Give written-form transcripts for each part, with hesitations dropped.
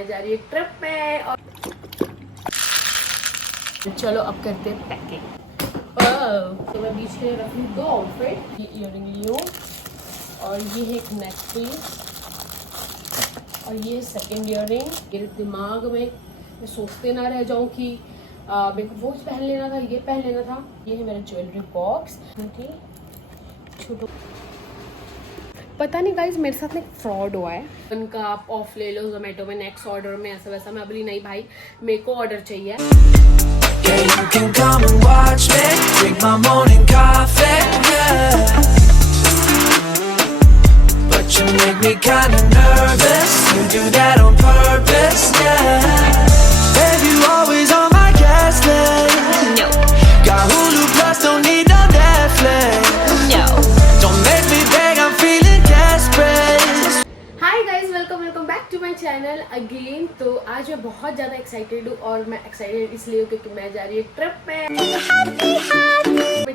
मैं जा रही हूँ ट्रिप पे। और चलो अब करते हैं पैकिंग। तो मैं बीच में रखी 2 आउटफिट, ये ईयरिंग ली हूँ और ये है एक नेक पीस और ये सेकंड ईयरिंग। मेरे दिमाग में मैं सोचते ना रह जाऊँ कि मेरे को वो पहन लेना था, ये पहन लेना था। ये है मेरा ज्वेलरी बॉक्स। छोटो पता नहीं गाइज, मेरे साथ में फ्रॉड हुआ है। उनका आप ऑफ ले लो जोमेटो में, नेक्स्ट ऑर्डर में ऐसा वैसा। मैं बोली नहीं भाई, मेरे को ऑर्डर चाहिए। Yeah, you can come and watch me drink my morning coffee, yeah. But you make me kinda nervous. You do that on purpose, yeah. Have you always on my guest list? No. Got Hulu Plus, don't need no Netflix. No. Don't make me beg, I'm feeling desperate. Hi guys, welcome back to my channel again. तो आज मैं बहुत ज़्यादा excited हूँ और मैं excited इसलिए हूँ क्योंकि मैं जा रही हूँ ट्रिप में।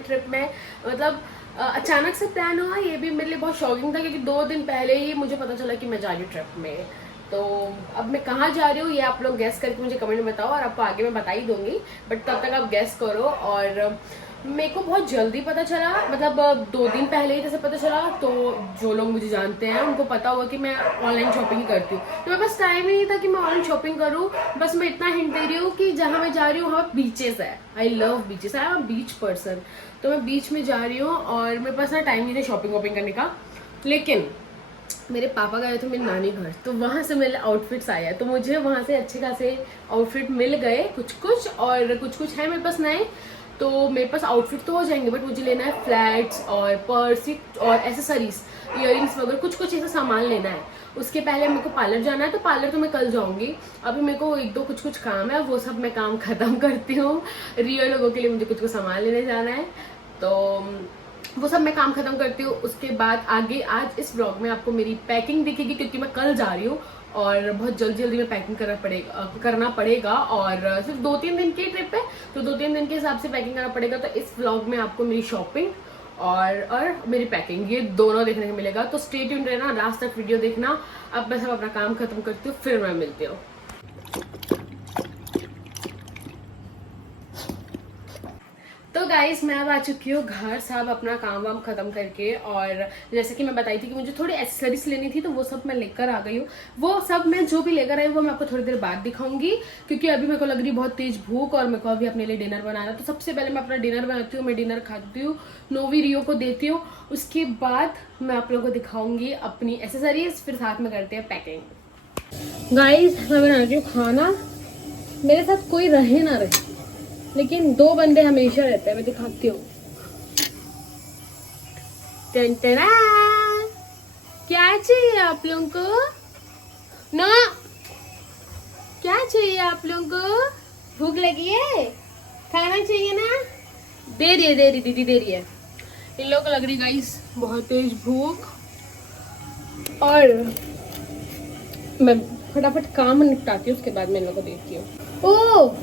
ट्रिप में मतलब अचानक से प्लान हुआ। ये भी मेरे लिए बहुत शॉकिंग था क्योंकि 2 दिन पहले ही मुझे पता चला कि मैं जा रही हूँ ट्रिप में। तो अब मैं कहाँ जा रही हूँ ये आप लोग गैस करके मुझे कमेंट में बताओ, और आपको आगे मैं बता ही दूंगी, बट तब तक आप गैस करो। और मेरे को बहुत जल्दी पता चला, मतलब 2 दिन पहले ही जैसे पता चला। तो जो लोग मुझे जानते हैं उनको पता होगा कि मैं ऑनलाइन शॉपिंग ही करती हूँ, तो मेरे पास टाइम ही नहीं था कि मैं ऑनलाइन शॉपिंग करूँ। बस मैं इतना हिंट दे रही हूँ कि जहाँ मैं जा रही हूँ वहाँ बीचेस है। I love beaches, I am a beach person. तो मैं बीच में जा रही हूँ और मेरे पास ना टाइम नहीं था शॉपिंग वॉपिंग करने का। लेकिन मेरे पापा गए थे मेरे नानी घर, तो वहाँ से मेरे आउटफिट्स आया, तो मुझे वहाँ से अच्छे खासे आउटफिट मिल गए, कुछ और कुछ है मेरे पास नए। तो मेरे पास आउटफिट तो हो जाएंगे, बट मुझे लेना है फ्लैट्स और पर्स और एसेसरीज, इयरिंग्स वगैरह कुछ ऐसा सामान लेना है। उसके पहले मेरे को पार्लर जाना है, तो पार्लर तो मैं कल जाऊंगी। अभी मेरे को 1-2 कुछ काम है, वो सब मैं काम खत्म करती हूँ। रियल लोगों के लिए मुझे कुछ सामान लेने जाना है, तो वो सब मैं काम खत्म करती हूँ। उसके बाद आगे आज इस ब्लॉग में आपको मेरी पैकिंग दिखेगी क्योंकि मैं कल जा रही हूँ और बहुत जल्दी में पैकिंग करना पड़ेगा। और सिर्फ 2-3 दिन की ट्रिप है, तो 2-3 दिन के हिसाब से पैकिंग करना पड़ेगा। तो इस व्लॉग में आपको मेरी शॉपिंग और मेरी पैकिंग ये दोनों देखने को मिलेगा। तो स्टे ट्यून्ड रहना, लास्ट तक वीडियो देखना। अब मैं सब अपना काम खत्म करती हूँ, फिर मैं मिलती हूँ। तो गाइस, मैं अब आ चुकी हूँ घर, सब अपना काम वाम खत्म करके। और जैसे कि मैं बताई थी कि मुझे थोड़ी एक्सेसरीज लेनी थी, तो वो सब मैं लेकर आ गई हूँ। वो सब मैं जो भी लेकर आई वो मैं आपको थोड़ी देर बाद दिखाऊंगी, क्योंकि अभी मेरे को लग रही बहुत तेज भूख और मेरे को अभी अपने लिए डिनर बनाना। तो सबसे पहले मैं अपना डिनर बनाती हूँ, मैं डिनर खाती हूँ, नोवी रियो को देती हूँ। उसके बाद मैं आप लोगों को दिखाऊंगी अपनी एसेसरीज, फिर साथ में करते हैं पैकिंग। गाइस, मैं बना रही हूँ खाना, मेरे साथ कोई रहे ना रहे, लेकिन 2 बंदे हमेशा रहते हैं। मैं दिखाती हूँ। क्या चाहिए आप लोगों को? ना, क्या चाहिए आप लोगों को? भूख लगी है, खाना चाहिए ना? दे रही है दीदी दे रही है। इन लोगों को लग रही गाइस बहुत तेज भूख, और मैं फटाफट काम निपटाती हूँ, उसके बाद मैं इन लोगों को देती हूँ। ओह,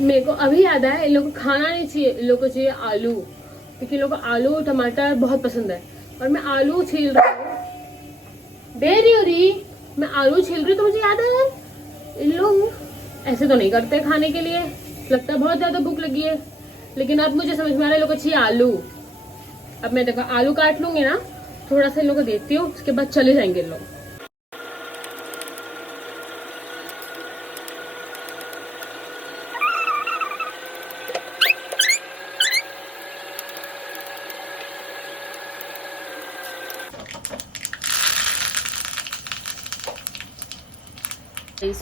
मेरे को अभी याद आया, इन लोगों को खाना नहीं चाहिए, इन लोगों को चाहिए आलू, क्योंकि इन लोगों को आलू टमाटर बहुत पसंद है। और मैं आलू छील रही हूँ, दे रही हो रही, मैं आलू छील रही हूँ। तो मुझे याद है इन लोग ऐसे तो नहीं करते खाने के लिए, लगता है बहुत ज्यादा भूख लगी है। लेकिन अब मुझे समझ में आ रहा है, लोगों को चाहिए आलू। अब मैं देखो आलू काट लूंगी ना, थोड़ा सा इन लोगों को देती हूँ, उसके बाद चले जाएंगे इन लोग।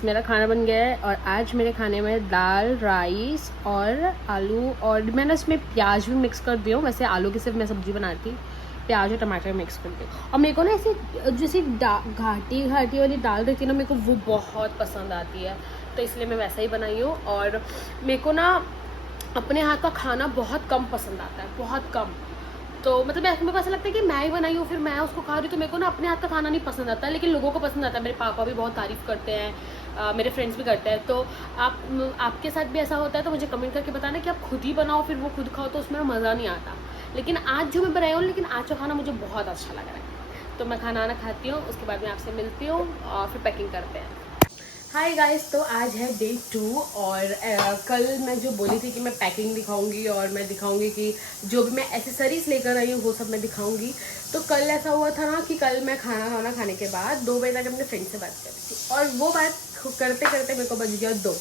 मेरा खाना बन गया है और आज मेरे खाने में दाल, राइस और आलू, और मैंने इसमें प्याज भी मिक्स कर दिया हूँ। वैसे आलू की सिर्फ मैं सब्जी बनाती, प्याज और टमाटर मिक्स कर दी। और मेरे को ना ऐसी जैसी घाटी वाली दाल रहती है ना, मेरे को वो बहुत पसंद आती है, तो इसलिए मैं वैसा ही बनाई हूँ। और मेरे को ना अपने हाथ का खाना बहुत कम पसंद आता है, बहुत कम। तो मतलब मेरे को ऐसा लगता है कि मैं ही बनाई हूँ, फिर मैं उसको खा रही हूँ, तो मेरे को ना अपने हाथ का खाना नहीं पसंद आता, लेकिन लोगों को पसंद आता है। मेरे पापा भी बहुत तारीफ़ करते हैं, मेरे फ्रेंड्स भी करते हैं। तो आपके साथ भी ऐसा होता है तो मुझे कमेंट करके बताना कि आप खुद ही बनाओ फिर वो खुद खाओ, तो उसमें मज़ा नहीं आता। लेकिन आज जो मैं बनाई हूँ, लेकिन आज का खाना मुझे बहुत अच्छा लग रहा है। तो मैं खाना खाती हूँ, उसके बाद मैं आपसे मिलती हूँ और फिर पैकिंग करते हैं। हाय गाइस, तो आज है डे 2 और कल मैं जो बोली थी कि मैं पैकिंग दिखाऊंगी और मैं दिखाऊंगी कि जो भी मैं एसेसरीज लेकर आई हूँ वो सब मैं दिखाऊंगी। तो कल ऐसा हुआ था ना कि कल मैं खाना खाने के बाद 2 बजे तक अपने फ्रेंड से बात कर रही थी और वो बात करते करते मेरे को बज गया 2,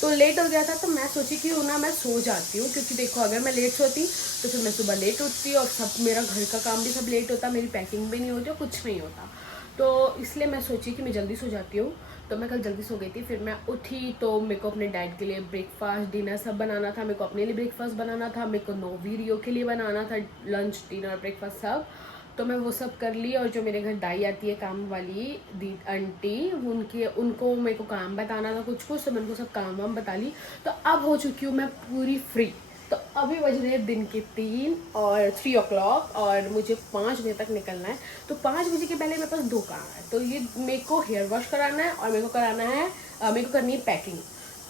तो लेट हो गया था। तो मैं सोची कि ना मैं सो जाती हूँ, क्योंकि देखो अगर मैं लेट सोती तो फिर मैं सुबह लेट उठती और सब मेरा घर का काम भी सब लेट होता, मेरी पैकिंग भी नहीं होती और कुछ नहीं होता। तो इसलिए मैं सोची कि मैं जल्दी सो जाती हूँ। तो मैं कल जल्दी सो गई थी। फिर मैं उठी तो मेरे को अपने डैड के लिए ब्रेकफास्ट डिनर सब बनाना था, मेरे को अपने लिए ब्रेकफास्ट बनाना था, मेरे को नोवी रियो के लिए बनाना था लंच डिनर ब्रेकफास्ट सब। तो मैं वो सब कर ली। और जो मेरे घर दाई आती है काम वाली दी आंटी, उनको मेरे को काम बताना था कुछ कुछ, तो मैं उनको सब काम वाम बता ली। तो अब हो चुकी हूँ मैं पूरी फ्री। तो अभी बज रहे हैं दिन के 3 और 3 o'clock और मुझे 5 बजे तक निकलना है। तो 5 बजे के पहले मेरे पास 2 काम है। तो ये मेरे को हेयर वॉश कराना है और मेरे को करनी है पैकिंग।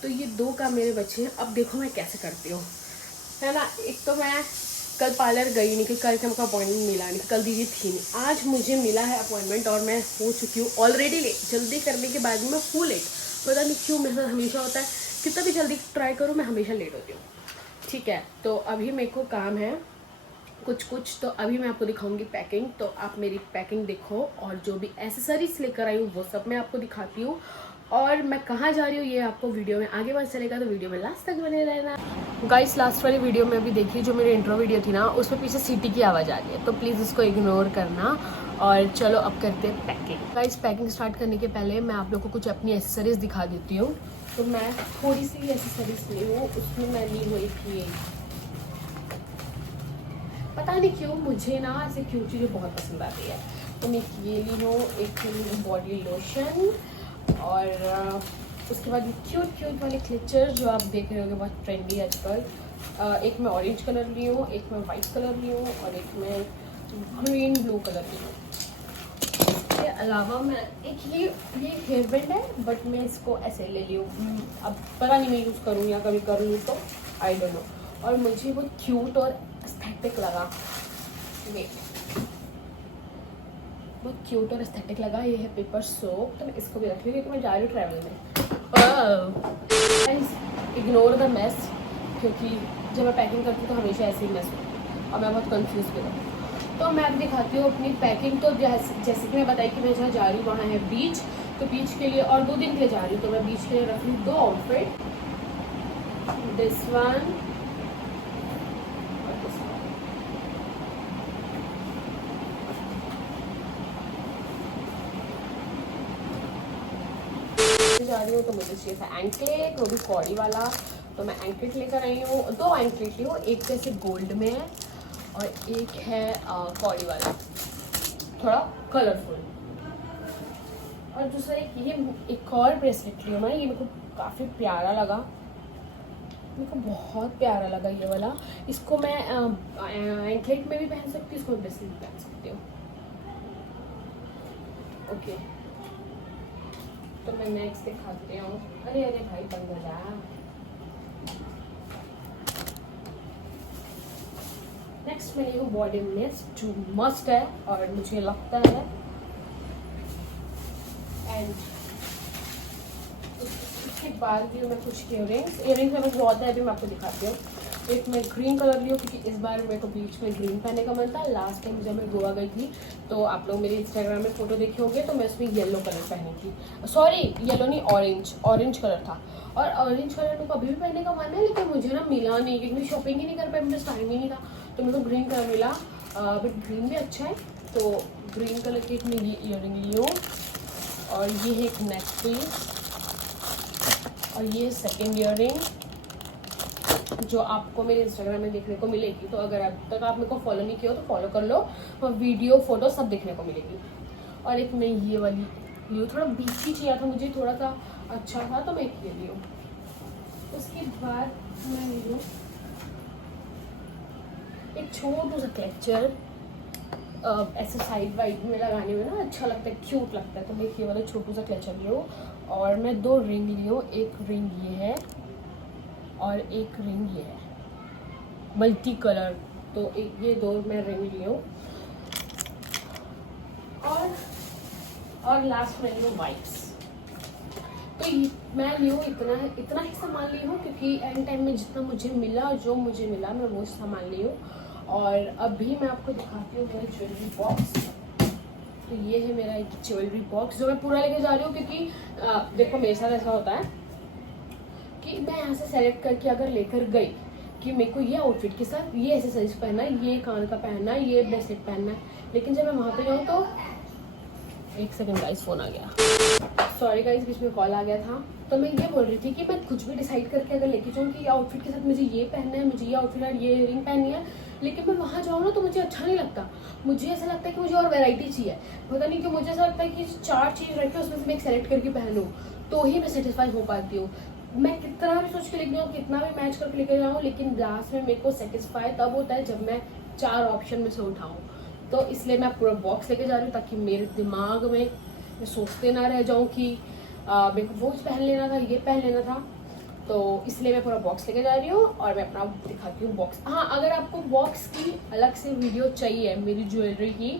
तो ये 2 काम मेरे बच्चे हैं। अब देखो मैं कैसे करती हूँ, है ना। एक तो मैं कल पार्लर गई नहीं, कि कल से हमको अपॉइंटमेंट मिला नहीं, कल दीदी थी नहीं। आज मुझे मिला है अपॉइंटमेंट और मैं हो चुकी हूँ ऑलरेडी लेट। जल्दी करने के बाद मैं फुल लेट, पता नहीं क्यों मेरे साथ हमेशा होता है, कितना भी जल्दी ट्राई करूँ मैं हमेशा लेट होती हूँ। ठीक है, तो अभी मेरे को काम है कुछ, तो अभी मैं आपको दिखाऊंगी पैकिंग। तो आप मेरी पैकिंग देखो और जो भी एसेसरीज लेकर आई हूँ वो सब मैं आपको दिखाती हूँ। और मैं कहाँ जा रही हूँ ये आपको वीडियो में आगे पता चलेगा, तो वीडियो में लास्ट तक बने रहना। गाइस, लास्ट वाली वीडियो में अभी देखिए, जो मेरी इंट्रो वीडियो थी ना, उसमें पीछे सीटी की आवाज़ आ रही है, तो प्लीज़ उसको इग्नोर करना। और चलो अब करते हैं पैकिंग। गाइस, पैकिंग स्टार्ट करने के पहले मैं आप लोग को कुछ अपनी एसेसरीज दिखा देती हूँ। तो मैं थोड़ी सी एसेसरीज ली हूँ, उसमें मैं ली हुई थी, पता नहीं क्यों मुझे ना ऐसे क्यूट चीज़ें बहुत पसंद आती है। तो मैं ये ली हूँ, एक बॉडी लोशन और उसके बाद ये क्यूट वाले क्लिचर जो आप देख रहे होंगे बहुत ट्रेंडी आजकल। एक मैं ऑरेंज कलर ली हूँ, एक मैं वाइट कलर ली हूँ और एक मैं ग्रीन ब्लू कलर ली हूँ। इसके अलावा मैं एक ये हेयर बैंड है, बट मैं इसको ऐसे ले ली हूँ। अब पता नहीं मैं यूज़ करूँ या कभी करूँ तो आई डोंट नो। और मुझे वो क्यूट और एस्थेटिक लगा, बहुत क्यूट और एस्थेटिक लगा। ये है पेपर सोप, तो मैं इसको भी रख लूँगी क्योंकि मैं जा रही हूँ ट्रैवल में। इग्नोर द मेस, क्योंकि जब मैं पैकिंग करती हूँ तो हमेशा ऐसे ही मेस होती है और मैं बहुत कंफ्यूज भी हूँ। तो मैं अब दिखाती हूँ अपनी पैकिंग। तो जैसे कि मैं बताई कि मैं जहाँ जा रही हूँ वहाँ है बीच। तो बीच के लिए और 2 दिन के लिए जा रही हूँ, तो मैं बीच के लिए रख लूँ 2 आउटफिट, दिस वन। जा रही हूँ तो मुझे चाहिए था एंकलेट, वो भी कॉडी वाला। तो मैं एंकलेट लेकर आई हूँ, 2 एंकलेट ली हूँ, एक जैसे गोल्ड में है और एक है कॉडी वाला, थोड़ा कलरफुल। और दूसरा एक और ब्रेसलेट ली हूँ मैं, ये मेरे को काफ़ी प्यारा लगा, मेरे को बहुत प्यारा लगा ये वाला। इसको मैं एंकलेट में भी पहन सकती हूँ, इसको मैं ब्रेसलेट भी पहन सकती हूँ। ओके, तो मैं नेक्स्ट दिखाती हूँ। अरे भाई बंद हो जा। नेक्स्ट मैं ये बॉडी मिस्ट जो मस्ट है और मुझे लगता है, एंड उसके बाद भी मैं कुछ इयरिंग्स में बहुत है, अभी मैं आपको दिखाती हूँ। एक मैं ग्रीन कलर ली हूँ क्योंकि इस बार मेरे को बीच में ग्रीन पहनने का मन था। लास्ट टाइम जब मैं गोवा गई थी तो आप लोग मेरे इंस्टाग्राम में फोटो देखे होंगे, तो मैं उसमें येलो कलर पहनी थी। सॉरी, येलो नहीं, ऑरेंज कलर था। और ऑरेंज कलर मेरे को अभी भी पहनने का मन है, लेकिन मुझे ना मिला नहीं क्योंकि शॉपिंग ही नहीं कर पाई, मुझे टाइम ही नहीं था। तो मेरे को ग्रीन कलर मिला, बट ग्रीन भी अच्छा है। तो ग्रीन कलर की एक मैं ये ईयरिंग ली हूँ और ये है एक नेक पीस और ये सेकेंड ईयरिंग जो आपको मेरे इंस्टाग्राम में देखने को मिलेगी। तो अगर अब तक आप मेरे को फॉलो नहीं किया हो तो फॉलो कर लो, और वीडियो फोटो सब देखने को मिलेगी। और एक मैं ये वाली ली हूँ, थोड़ा बीची चाहिए था मुझे, थोड़ा सा अच्छा था तो मैं एक ये ली हूँ। उसके बाद मैं ली हूँ एक छोटू सा क्लेचर, ऐसे साइड वाइड में लगाने में ना अच्छा लगता है, क्यूट लगता है। तो मैं ये वाला छोटू सा क्लेचर ली हूँ। और मैं 2 रिंग ली हूँ, एक रिंग ये है और एक रिंग ये है, मल्टी कलर। तो ये 2 मैं रिंग ली हूँ। और लास्ट में ली हूँ वाइप्स। तो मैं ली हूँ इतना ही सामान ली हूँ, क्योंकि एंड टाइम में जितना मुझे मिला, जो मुझे मिला मैं वो सामान ली हूँ। और अभी मैं आपको दिखाती हूँ मेरा ज्वेलरी बॉक्स। तो ये है मेरा एक ज्वेलरी बॉक्स जो मैं पूरा लेके जा रही हूँ, क्योंकि देखो मेरे साथ ऐसा होता है कि मैं यहाँ से सेलेक्ट करके अगर लेकर गई कि मेरे को ये आउटफिट के साथ ये एक्सेसरीज पहनना है, ये कान का पहनना है, ये ब्रेसलेट पहनना है, लेकिन जब मैं वहाँ पे जाऊँ तो एक सेकंड गाइस, फोन आ गया, सॉरी गाइस, बीच में कॉल आ गया था। तो मैं ये बोल रही थी कि मैं कुछ भी डिसाइड करके अगर लेके जाऊँ कि ये आउटफिट के साथ मुझे ये पहनना है, मुझे ये आउटफिट और ये इयरिंग पहननी है, लेकिन मैं वहाँ जाऊँ ना तो मुझे अच्छा नहीं लगता। मुझे ऐसा लगता है कि मुझे और वैरायटी चाहिए। पता नहीं क्यों मुझे ऐसा लगता है कि 4 चीज़ रखे उसमें से मैं एक सेलेक्ट करके पहनूँ तो ही मैं सेटिस्फाई हो पाती हूँ। मैं कितना भी सोच के लेके जाऊँ, कितना भी मैच करके लेके जाऊँ, लेकिन लास्ट में मेरे को सेटिस्फाई तब होता है जब मैं 4 ऑप्शन में से उठाऊँ। तो इसलिए मैं पूरा बॉक्स लेके जा रही हूँ, ताकि मेरे दिमाग में मैं सोचते ना रह जाऊँ कि मेरे को वो पहन लेना था, ये पहन लेना था। तो इसलिए मैं पूरा बॉक्स लेके जा रही हूँ और मैं अपना दिखाती हूँ बॉक्स। हाँ, अगर आपको बॉक्स की अलग से वीडियो चाहिए मेरी ज्वेलरी की,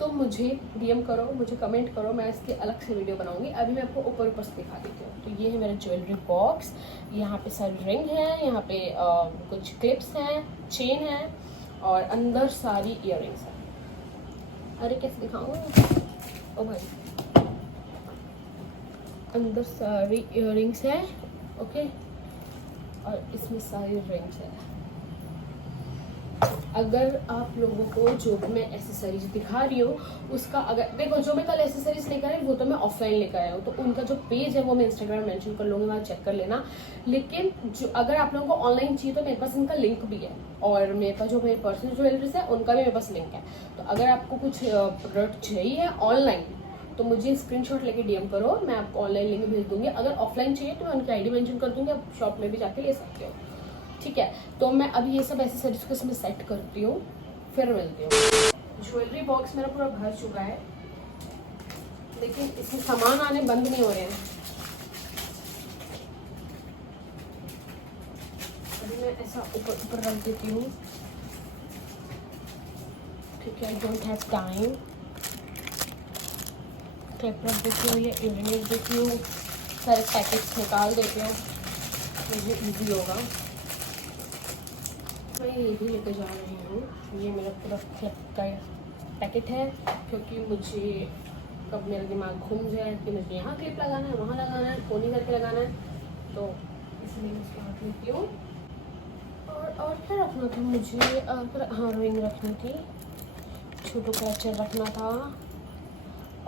तो मुझे डीएम करो, मुझे कमेंट करो, मैं इसकी अलग से वीडियो बनाऊंगी। अभी मैं आपको ऊपर से दिखा देती हूँ। तो ये है मेरा ज्वेलरी बॉक्स। यहाँ पे सारी रिंग है, यहाँ पे कुछ क्लिप्स हैं, चेन है और अंदर सारी इयररिंग्स हैं। अरे कैसे दिखाऊँ, ओ भाई, अंदर सारी इयररिंग्स है, ओके, और इसमें सारी रिंग्स है। अगर आप लोगों को जो भी मैं एसेसरीज दिखा रही हूँ उसका, अगर देखो जो मैं कल एसेसरीज लेकर आई वो तो मैं ऑफलाइन लेकर आया हूँ, तो उनका जो पेज है वो मैं इंस्टाग्राम मेंशन कर लूँगी, वहाँ चेक कर लेना। लेकिन जो अगर आप लोगों को ऑनलाइन चाहिए तो मेरे पास इनका लिंक भी है, और मेरे पास जो मेरे पर्सनल ज्वेलरीज है उनका भी मेरे पास लिंक है। तो अगर आपको कुछ प्रोडक्ट चाहिए ऑनलाइन तो मुझे स्क्रीनशॉट लेके डीएम करो, मैं आपको ऑनलाइन लिंक भेज दूंगी। अगर ऑफलाइन चाहिए तो मैं उनकी आईडी मेंशन कर दूंगी, आप शॉप में भी जाके ले सकते हो, ठीक है। तो मैं अभी ये सब एसेसरीज को इसमें सेट करती हूँ, फिर मिलती हूँ। ज्वेलरी बॉक्स मेरा पूरा भर चुका है, लेकिन इसमें सामान आने बंद नहीं हो रहे हैं। अभी मैं ऐसा ऊपर रख देती हूँ, ठीक है, I don't have time. Clip रख देती हूँ, ये इयररिंग रख देती हूँ, सारे पैकेट्स निकाल देती हूँ, मुझे ईजी होगा। मैं ये भी लेके जा रही हूँ, ये मेरा पूरा क्लिप का पैकेट है, क्योंकि मुझे कब मेरा दिमाग घूम जाए कि मुझे यहाँ क्लिप लगाना है, वहाँ लगाना है, कोनी करके लगाना है, तो इसलिए मैं उसको रख लेती हूँ। और क्या रखना था मुझे, हाँ रिंग रखनी थी, छोटू क्लचर रखना था,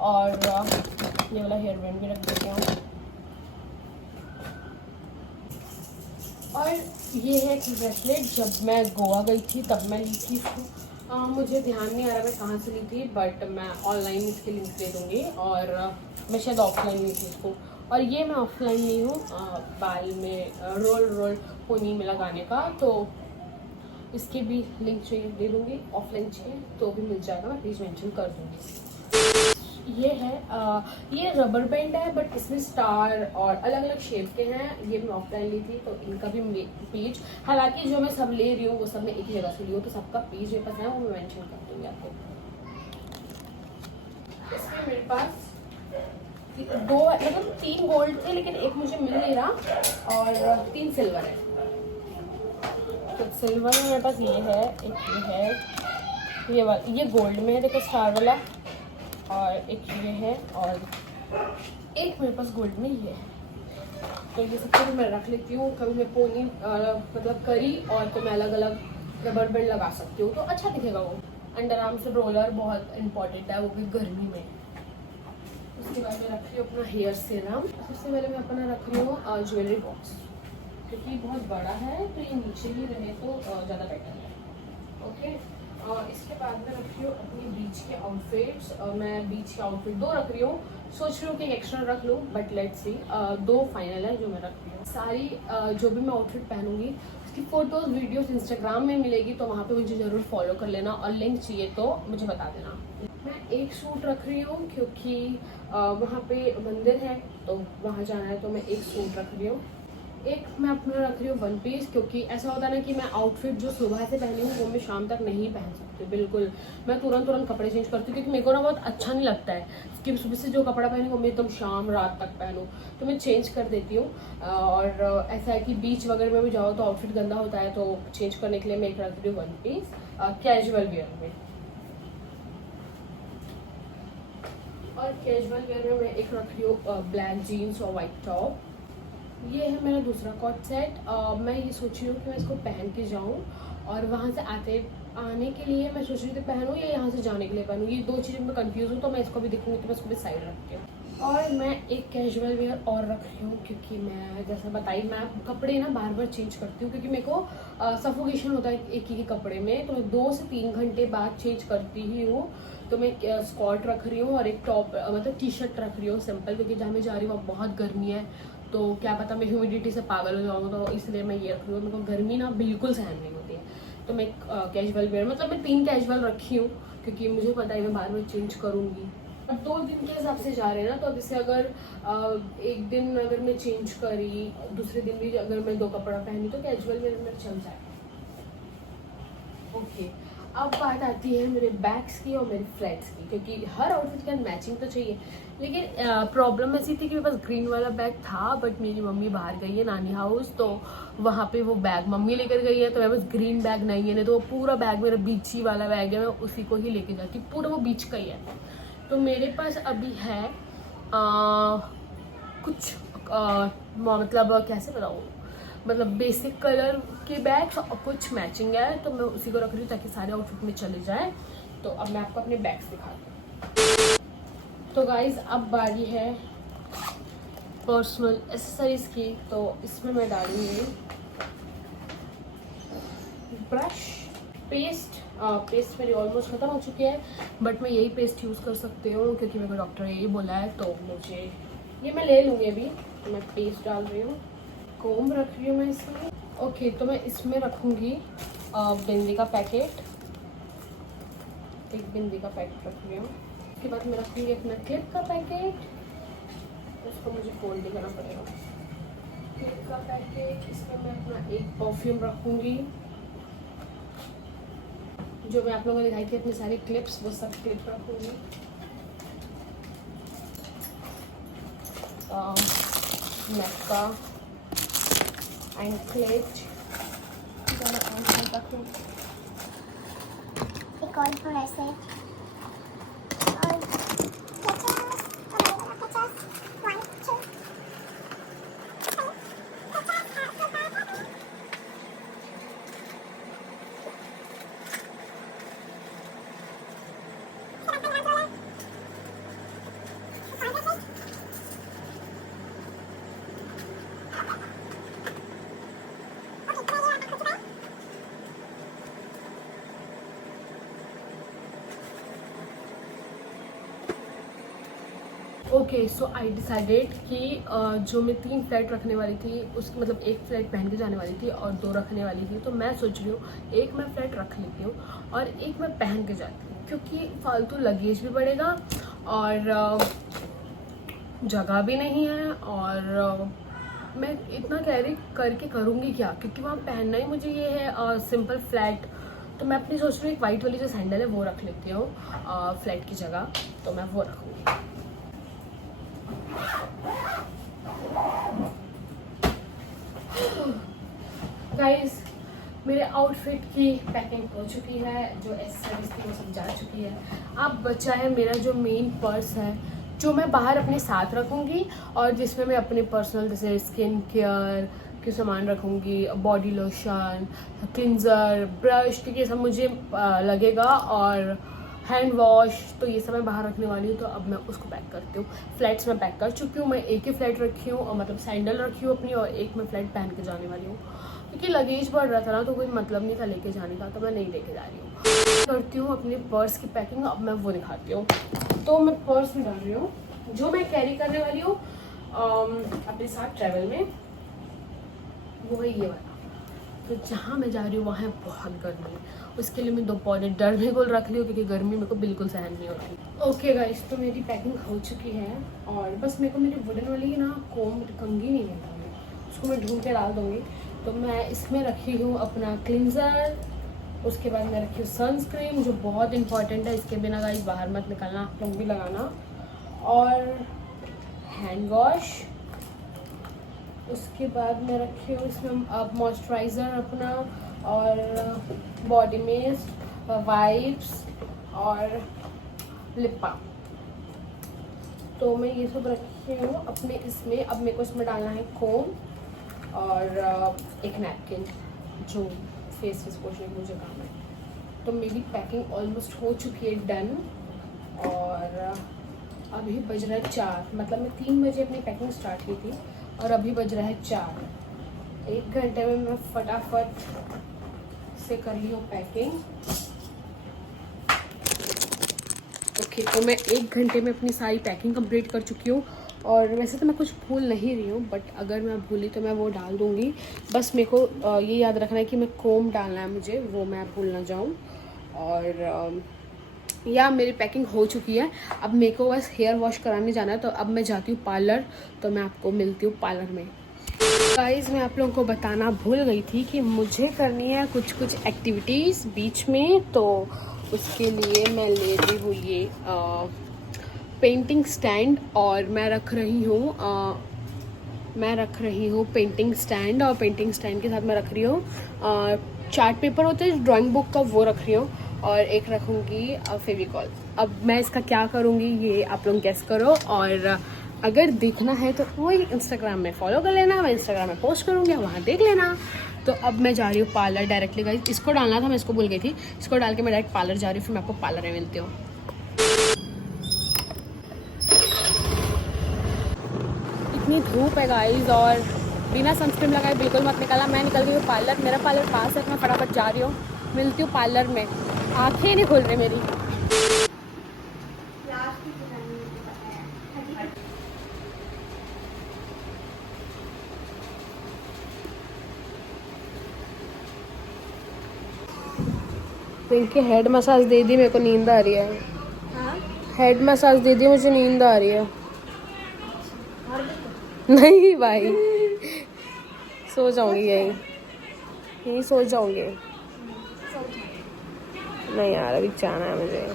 और ये वाला हेयर बैंड भी रख देती हूँ। और ये है कि ब्रेसलेट जब मैं गोवा गई थी तब मैं ली थी इसको, मुझे ध्यान नहीं आ रहा मैं कहाँ से ली थी, बट मैं ऑनलाइन इसके लिंक दे दूँगी। और मैं शायद ऑफलाइन ली थी इसको, और ये मैं ऑफलाइन ली हूँ बाल में रोल पोनी में लगाने का, तो इसके भी लिंक चाहिए दे दूँगी, ऑफलाइन चाहिए तो भी मिल जाएगा, मैं प्लीज़ मेंशन कर दूँगी। ये है ये रबर बैंड है, बट इसमें स्टार और अलग अलग शेप के हैं। ये मैं ऑफलाइन ली थी तो इनका भी पेज, हालांकि जो मैं सब ले रही हूँ वो सब मैं एक जगह से ली हूँ, तो सबका पेज मेरे पास है, वो मैं मेंशन कर दूँगी आपको। इसमें मेरे पास 3 गोल्ड थे, लेकिन एक मुझे मिल नहीं रहा, और 3 सिल्वर है। तो सिल्वर में मेरे पास ये है, एक ये है, ये गोल्ड में है, देखो स्टार वाला, और एक ये है, और एक मेरे पास गोल्ड में ये है। तो ये सब कुछ मैं रख लेती हूँ, कभी मैं पोनी मतलब करी और तो मैं अलग अलग रबर बैंड लगा सकती हूँ, तो अच्छा दिखेगा वो। अंडर आर्म्स रोलर बहुत इंपॉर्टेंट है, वो भी गर्मी में। उसके बाद मैं रख रही हूँ अपना हेयर सीरम। सबसे पहले मैं अपना रख रही हूँ ज्वेलरी बॉक्स, क्योंकि बहुत बड़ा है तो ये नीचे ही रहे तो ज़्यादा बेटर है, ओके। इसके बाद में रख रही हूँ अपनी बीच के आउटफिट्स। मैं बीच के आउटफिट 2 रख रही हूँ, सोच रही हूँ कि एक्स्ट्रा रख लूँ, बट लेट्स सी, 2 फाइनल है जो मैं रख रही हूँ। सारी जो भी मैं आउटफिट पहनूंगी उसकी फ़ोटोज़ वीडियोस इंस्टाग्राम में मिलेगी, तो वहाँ पे मुझे ज़रूर फॉलो कर लेना, और लिंक चाहिए तो मुझे बता देना। मैं एक सूट रख रही हूँ क्योंकि वहाँ पे मंदिर है तो वहाँ जाना है, तो मैं एक सूट रख रही हूँ। एक मैं अपना रख रही हूँ वन पीस, क्योंकि ऐसा होता है ना कि मैं आउटफिट जो सुबह से पहनी हूँ वो मैं शाम तक नहीं पहन सकती बिल्कुल। मैं तुरंत कपड़े चेंज करती हूँ, क्योंकि मेरे को ना बहुत अच्छा नहीं लगता है कि सुबह से जो कपड़ा पहनी वो मैं एकदम शाम रात तक पहनूँ, तो मैं चेंज कर देती हूँ। और ऐसा है कि बीच वगैरह में भी जाओ तो आउटफिट गंदा होता है, तो चेंज करने के लिए मैं एक रख रही हूँ वन पीस कैजुअल वेयर में। और कैजुअल वेयर में मैं एक रख रही हूँ ब्लैक जीन्स और वाइट टॉप। ये है मेरा दूसरा कॉट सेट। मैं ये सोच रही हूँ कि मैं इसको पहन के जाऊँ, और वहाँ से आने के लिए मैं सोच रही थी पहनूँ या यहाँ से जाने के लिए पहनूँ, ये दो चीज़ें मैं कंफ्यूज हूँ, तो मैं इसको भी देखूँगी, तो मैं इसको भी साइड रखती हूँ। और मैं एक कैजुअल वेयर और रख रही हूँ, क्योंकि मैं जैसा बताई मैं कपड़े ना बार बार चेंज करती हूँ, क्योंकि मेरे को सफोकेशन होता है एक ही कपड़े में, तो मैं 2 से 3 घंटे बाद चेंज करती ही हूँ। तो मैं स्कर्ट रख रही हूँ और एक टॉप मतलब टी शर्ट रख रही हूँ सिंपल, क्योंकि जहाँ मैं जा रही हूँ वहाँ बहुत गर्मी है, तो क्या पता मैं ह्यूमिडिटी से पागल हो जाऊँ, तो इसलिए मैं ये रख रही हूँ। मेरे को गर्मी ना बिल्कुल सहन नहीं होती है, तो मैं कैजुअल वेयर मतलब मैं 3 कैजुअल रखी हूँ, क्योंकि मुझे पता है मैं बार बार चेंज करूँगी। अब 2 दिन के हिसाब से जा रहे हैं ना, तो जैसे अगर एक दिन अगर मैं चेंज करी, दूसरे दिन भी अगर मैं 2 कपड़ा पहनी, तो कैजुअल वेयर में चल जाए। ओके, अब बात आती है मेरे बैग्स की और मेरे फ्लैट्स की, क्योंकि हर आउटफिट के अंदर मैचिंग तो चाहिए। लेकिन प्रॉब्लम ऐसी थी कि मेरे पास ग्रीन वाला बैग था, बट मेरी मम्मी बाहर गई है नानी हाउस, तो वहाँ पे वो बैग मम्मी लेकर गई है, तो मेरे पास ग्रीन बैग नहीं है, नहीं तो वो पूरा बैग मेरा बीची वाला बैग है, मैं उसी को ही लेके जाती, पूरा वो बीच का ही है। तो मेरे पास अभी है कुछ मतलब कैसे बताऊँ, मतलब बेसिक कलर के बैग्स और कुछ मैचिंग है, तो मैं उसी को रख रही हूँ ताकि सारे आउटफिट में चले जाए। तो अब मैं आपको अपने बैग्स दिखाती हूँ। तो गाइज अब बारी है पर्सनल एक्सेसरीज की, तो इसमें मैं डालूंगी ब्रश, पेस्ट मेरी ऑलमोस्ट ख़त्म हो चुकी है, बट मैं यही पेस्ट यूज़ कर सकती हूँ, क्योंकि मेरे को डॉक्टर ने यही बोला है, तो मुझे ये मैं ले लूँगी अभी। तो मैं पेस्ट डाल रही हूँ, कोम रख रही हूँ मैं इसमें। ओके, तो मैं इसमें रखूँगी बिंदी का पैकेट, एक बिंदी का पैकेट रख रही हूँ। उसके बाद मैं रखूँगी अपना क्लिप का पैकेट, उसको मुझे फोल्ड करना पड़ेगा। क्लिप का पैकेट, इसमें मैं अपना एक परफ्यूम रखूँगी, जो मैं आप लोगों को दिखाई थी अपनी सारी क्लिप्स, वो सब क्लिप रखूँगी। मैक का एंकलेट रखूँ, एक और bracelet okay, so I decided कि जो मैं 3 फ्लैट रखने वाली थी, उसकी मतलब एक फ्लैट पहन के जाने वाली थी और 2 रखने वाली थी, तो मैं सोच रही हूँ एक मैं फ्लैट रख लेती हूँ और एक मैं पहन के जाती हूँ, क्योंकि फालतू लगेज भी बढ़ेगा और जगह भी नहीं है, और मैं इतना कैरी करके करूँगी क्या, क्योंकि वहाँ पहनना ही मुझे ये है सिंपल फ्लैट। तो मैं अपनी सोच रही हूँ एक वाइट वाली जो सैंडल है वो रख लेती हूँ फ्लैट की जगह, तो मैं वो रखूँगी। गाइस, मेरे आउटफिट की पैकिंग हो चुकी है, जो एक्सेसरीज थी वो सब जा चुकी है। अब बचा है मेरा जो मेन पर्स है, जो मैं बाहर अपने साथ रखूँगी और जिसमें मैं अपने पर्सनल जैसे स्किन केयर के सामान रखूँगी, बॉडी लोशन, क्लिनज़र, ब्रश, क्योंकि ये सब मुझे लगेगा, और हैंड वॉश, तो ये सब मैं बाहर रखने वाली हूँ। तो अब मैं उसको पैक करती हूँ। फ्लैट्स में पैक कर चुकी हूँ, मैं एक ही फ्लैट रखी हूँ, और मतलब सैंडल रखी हूँ अपनी, और एक मैं फ्लैट पहन के जाने वाली हूँ, क्योंकि लगेज बढ़ रहा था ना, तो कोई मतलब नहीं था लेके जाने का, तो मैं नहीं लेके जा रही हूँ। करती हूँ अपने पर्स की पैकिंग, अब मैं वो दिखाती हूँ। तो मैं पर्स में डाल रही हूँ जो मैं कैरी करने वाली हूँ अपने साथ ट्रैवल में, वो है ये वाला। तो जहाँ मैं जा रही हूँ वहाँ है बहुत गर्मी, उसके लिए मैं 2 पौधे डर्मीगोल रख ली हूँ, क्योंकि गर्मी मेरे को बिल्कुल सहन नहीं होती। ओके गाइस, तो मेरी पैकिंग हो चुकी है, और बस मेरे को मेरी वुडन वाली ना कोम कंघी नहीं मिल रही है, उसको मैं ढूंढ के डाल दूँगी। तो मैं इसमें रखी हूँ अपना क्लिनज़र, उसके बाद मैं रखी हूँ सनस्क्रीन जो बहुत इंपॉर्टेंट है, इसके बिना गाइस बाहर मत निकलना, आप लोग भी लगाना, और हैंड वॉश। उसके बाद मैं रखी हूँ इसमें अब मॉइस्चराइज़र अपना, और बॉडी मिस्ट, वाइप्स और लिप बाम। तो मैं ये सब रखी हूँ अपने इसमें। अब मेरे को इसमें डालना है कोम और एक नैपकिन जो फेस पोछने की मुझे काम है। तो मेरी पैकिंग ऑलमोस्ट हो चुकी है डन, और अभी बज रहा है 4, मतलब मैं 3 बजे अपनी पैकिंग स्टार्ट की थी और अभी बज रहा है 4। 1 घंटे में मैं फटाफट से कर ली हूँ पैकिंग। ओके, तो मैं 1 घंटे में अपनी सारी पैकिंग कंप्लीट कर चुकी हूँ। और वैसे तो मैं कुछ भूल नहीं रही हूँ, बट अगर मैं भूली तो मैं वो डाल दूँगी। बस मेरे को ये याद रखना है कि मैं कोम डालना है मुझे, वो मैं भूल ना जाऊँ। और या मेरी पैकिंग हो चुकी है, अब मेरे को बस हेयर वॉश कराने जाना है। तो अब मैं जाती हूँ पार्लर, तो मैं आपको मिलती हूँ पार्लर में। गाइस, मैं आप लोगों को बताना भूल गई थी कि मुझे करनी है कुछ एक्टिविटीज़ बीच में। तो उसके लिए मैं ले रही हूँ ये पेंटिंग स्टैंड, और मैं रख रही हूँ पेंटिंग स्टैंड, और पेंटिंग स्टैंड के साथ मैं रख रही हूँ चार्ट पेपर होता है ड्राइंग बुक का, वो रख रही हूँ, और एक रखूँगी फेविकॉल। अब मैं इसका क्या करूँगी ये आप लोग गेस करो, और अगर देखना है तो वही इंस्टाग्राम में फॉलो कर लेना, मैं इंस्टाग्राम में पोस्ट करूँगी, वहाँ देख लेना। तो अब मैं जा रही हूँ पार्लर डायरेक्टली। गाइस, इसको डालना था, मैं इसको भूल गई थी, इसको डाल के मैं डायरेक्ट पार्लर जा रही हूँ, फिर मैं आपको पार्लर में मिलती हूँ। इतनी धूप है गाइस, और बिना सनस्क्रीन लगाए बिल्कुल मत निकलना। मैं निकल गई हूँ पार्लर, मेरा पार्लर पास है, तो मैं फटाफट जा रही हूँ, मिलती हूँ पार्लर में। आँखें नहीं खुल रही मेरी। पिंकी हेड मसाज दे दी, मेरे को नींद आ रही है। हेड मसाज दे दी, मुझे नींद आ रही है। नहीं भाई, सो जाऊंगी यही सो जाऊंगी। नहीं यार, अभी जाना है मुझे।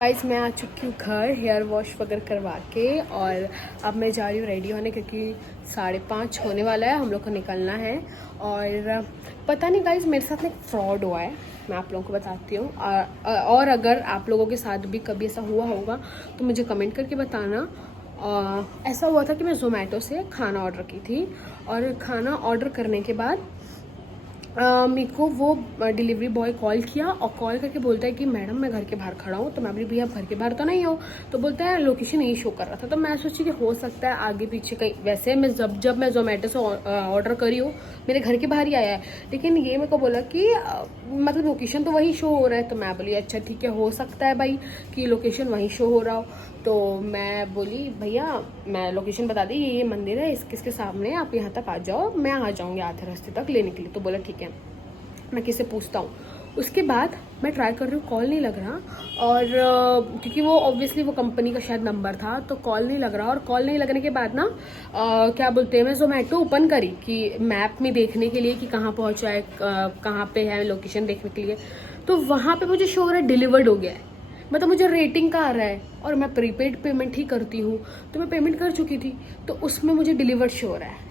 गाइस, मैं आ चुकी हूँ घर हेयर वॉश वगैरह करवा के, और अब मैं जा रही हूँ रेडी होने, क्योंकि 5:30 होने वाला है, हम लोग को निकलना है। और पता नहीं गाइस, मेरे साथ में फ्रॉड हुआ है, मैं आप लोगों को बताती हूँ। और अगर आप लोगों के साथ भी कभी ऐसा हुआ होगा तो मुझे कमेंट करके बताना। ऐसा हुआ था कि मैं ज़ोमैटो से खाना ऑर्डर की थी, और खाना ऑर्डर करने के बाद मेरे को वो डिलीवरी बॉय कॉल किया, और कॉल करके बोलता है कि मैडम मैं घर के बाहर खड़ा हूँ। तो मैं बोली भैया घर के बाहर तो नहीं हूँ। तो बोलता है लोकेशन यही शो कर रहा था। तो मैं सोची कि हो सकता है आगे पीछे कहीं, वैसे मैं जब मैं ज़ोमैटो से ऑर्डर करी हूँ मेरे घर के बाहर ही आया है, लेकिन ये मेरे को बोला कि मतलब लोकेशन तो वही शो हो रहा है। तो मैं बोली अच्छा ठीक है, हो सकता है भाई कि लोकेशन वहीं शो हो रहा हो। तो मैं बोली भैया मैं लोकेशन बता दी, ये मंदिर है, इसके सामने, आप यहाँ तक आ जाओ, मैं आ जाऊँगी आधे रास्ते तक लेने के लिए। तो बोला ठीक है, मैं किससे पूछता हूँ। उसके बाद मैं ट्राई कर रही हूँ, कॉल नहीं लग रहा, और क्योंकि वो ऑब्वियसली वो कंपनी का शायद नंबर था, तो कॉल नहीं लग रहा। और कॉल नहीं लगने के बाद ना क्या बोलते हैं, मैं ज़ोमैटो ओपन करी कि मैप में देखने के लिए कि कहाँ पहुँचा है, कहाँ पे है, लोकेशन देखने के लिए। तो वहाँ पे मुझे शो हो रहा है डिलीवर्ड हो गया है, मतलब मुझे रेटिंग का आ रहा है, और मैं प्रीपेड पेमेंट ही करती हूँ, तो मैं पेमेंट कर चुकी थी, तो उसमें मुझे डिलीवर्ड शो हो रहा है।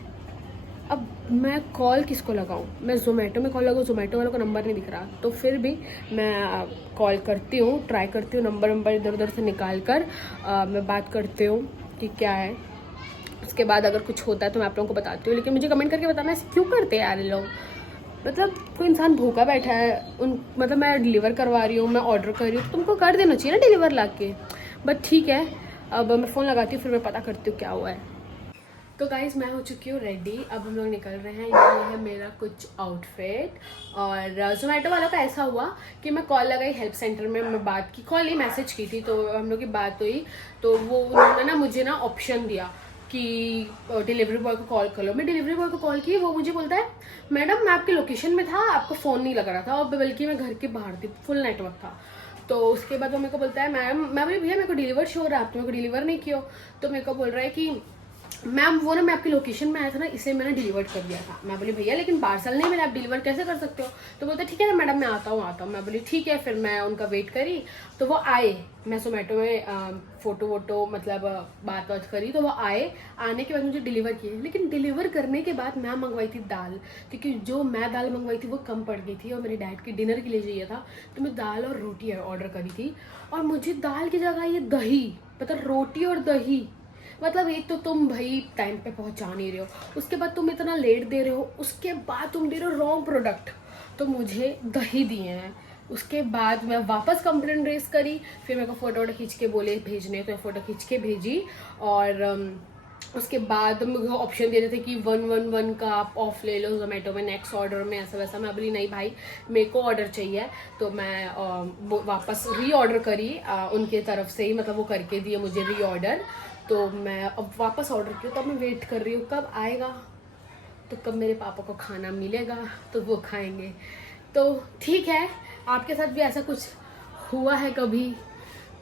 अब मैं कॉल किसको लगाऊं, मैं ज़ोमैटो में कॉल लगाऊं, ज़ोमैटो वालों का नंबर नहीं दिख रहा। तो फिर भी मैं कॉल करती हूँ, ट्राई करती हूँ, नंबर इधर उधर से निकाल कर मैं बात करती हूँ कि क्या है। उसके बाद अगर कुछ होता है तो मैं आप लोगों को बताती हूँ, लेकिन मुझे कमेंट करके बताना ऐसे क्यों करते हैं यार ये लोग। मतलब कोई इंसान भूखा बैठा है, मतलब मैं डिलीवर करवा रही हूँ, मैं ऑर्डर कर रही हूँ, तो तुमको कर देना चाहिए ना डिलीवर ला के। बट ठीक है, अब मैं फ़ोन लगाती हूँ, फिर मैं पता करती हूँ क्या हुआ है। तो गाइज मैं हो चुकी हूँ रेडी, अब हम लोग निकल रहे हैं। ये है मेरा कुछ आउटफिट। और ज़ोमैटो वाला का ऐसा हुआ कि मैं कॉल लगाई हेल्प सेंटर में, मैं बात की, कॉल नहीं मैसेज की थी, तो हम लोग की बात हुई। तो वो उन्होंने ना मुझे ना ऑप्शन दिया कि डिलीवरी बॉय को कॉल कर लो। मैं डिलीवरी बॉय को कॉल की, वो मुझे बोलता है मैडम मैं आपकी लोकेशन में था, आपका फ़ोन नहीं लग रहा था, और बल्कि मैं घर के बाहर थी, फुल नेटवर्क था। तो उसके बाद वो मेरे को बोलता है मैम, मैं बोली भैया मेरे को डिलीवर शो हो रहा है, आप तो मेरे को डिलीवर नहीं किया। तो मेरे को बोल रहा है कि मैम वो ना मैं आपकी लोकेशन में आया था ना, इसे मैंने डिलीवर कर दिया था। मैं बोली भैया लेकिन पार्सल नहीं मिला, आप डिलीवर कैसे कर सकते हो? तो बोलते ठीक है ना मैडम मैं आता हूँ। मैं बोली ठीक है। फिर मैं उनका वेट करी, तो वो आए। मैं जोमेटो में फ़ोटो वोटो मतलब बात करी, तो वो आए। आने के बाद मुझे डिलीवर किए, लेकिन डिलीवर करने के बाद मैं मंगवाई थी दाल, क्योंकि जो मैं दाल मंगवाई थी वो कम पड़ गई थी और मेरे डैड के डिनर के लिए चाहिए था। तो मैं दाल और रोटी ऑर्डर करी थी, और मुझे दाल की जगह ये दही, मतलब रोटी और दही, मतलब एक तो तुम भाई टाइम पे पहुंचा नहीं रहे हो, उसके बाद तुम इतना लेट दे रहे हो, उसके बाद तुम दे रहे हो रॉन्ग प्रोडक्ट। तो मुझे दही दिए हैं। उसके बाद मैं वापस कंप्लेंट रेस करी, फिर मेरे को फ़ोटो वोटो खींच के बोले भेजने, तो मैं फ़ोटो खींच के भेजी। और उसके बाद मुझे ऑप्शन दे रहे थे कि 111 का आप ऑफ ले लो जोमेटो में नेक्स्ट ऑर्डर में, ऐसा वैसा। मैं बोली नहीं भाई मेरे को ऑर्डर चाहिए। तो मैं वापस री ऑर्डर करी उनके तरफ से ही, मतलब वो करके दिए मुझे री ऑर्डर। तो मैं अब वापस ऑर्डर किया, तो अब मैं वेट कर रही हूँ कब आएगा, तो कब मेरे पापा को खाना मिलेगा तो वो खाएंगे। तो ठीक है, आपके साथ भी ऐसा कुछ हुआ है कभी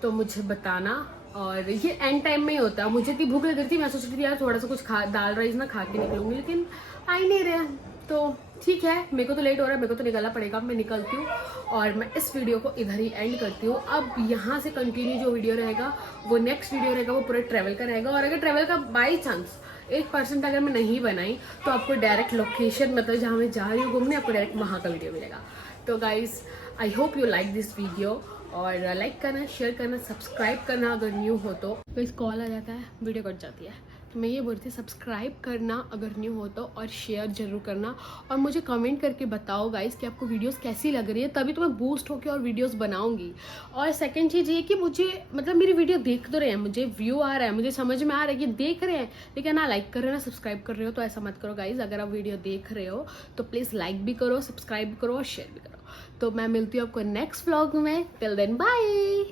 तो मुझे बताना। और ये एंड टाइम में ही होता है। मुझे इतनी भूख लग रही थी, मैं सोच रही थी यार थोड़ा सा कुछ दाल राइस ना खा के निकलूंगी, लेकिन आ ही नहीं रहे। तो ठीक है, मेरे को तो लेट हो रहा है, मेरे को तो निकलना पड़ेगा। मैं निकलती हूँ और मैं इस वीडियो को इधर ही एंड करती हूँ। अब यहाँ से कंटिन्यू जो वीडियो रहेगा, वो नेक्स्ट वीडियो रहेगा, वो पूरे ट्रैवल का रहेगा। और अगर ट्रैवल का बाई चांस 1% अगर मैं नहीं बनाई, तो आपको डायरेक्ट लोकेशन, मतलब जहाँ मैं जा रही हूँ घूमने, आपको डायरेक्ट वहाँ का वीडियो मिलेगा। तो guys I hope you like this video, और लाइक करना, शेयर करना, सब्सक्राइब करना अगर न्यू हो तो। इस कॉल आ जाता है, वीडियो कट जाती है। तो मैं ये बोल रही थी सब्सक्राइब करना अगर न्यू हो तो, और शेयर जरूर करना। और मुझे कमेंट करके बताओ गाइस कि आपको वीडियोस कैसी लग रही है, तभी तो मैं बूस्ट होकर और वीडियोस बनाऊंगी। और सेकंड चीज़ ये कि मुझे, मतलब मेरी वीडियो देख तो रहे हैं, मुझे व्यू आ रहा है, मुझे समझ में आ रहा है कि देख रहे हैं, लेकिन ना लाइक कर रहे हो ना सब्सक्राइब कर रहे हो। तो ऐसा मत करो गाइज, अगर आप वीडियो देख रहे हो तो प्लीज़ लाइक भी करो, सब्सक्राइब भी करो और शेयर भी करो। तो मैं मिलती हूँ आपको नेक्स्ट व्लॉग में। Till then bye.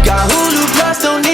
Got Hulu Plus, don't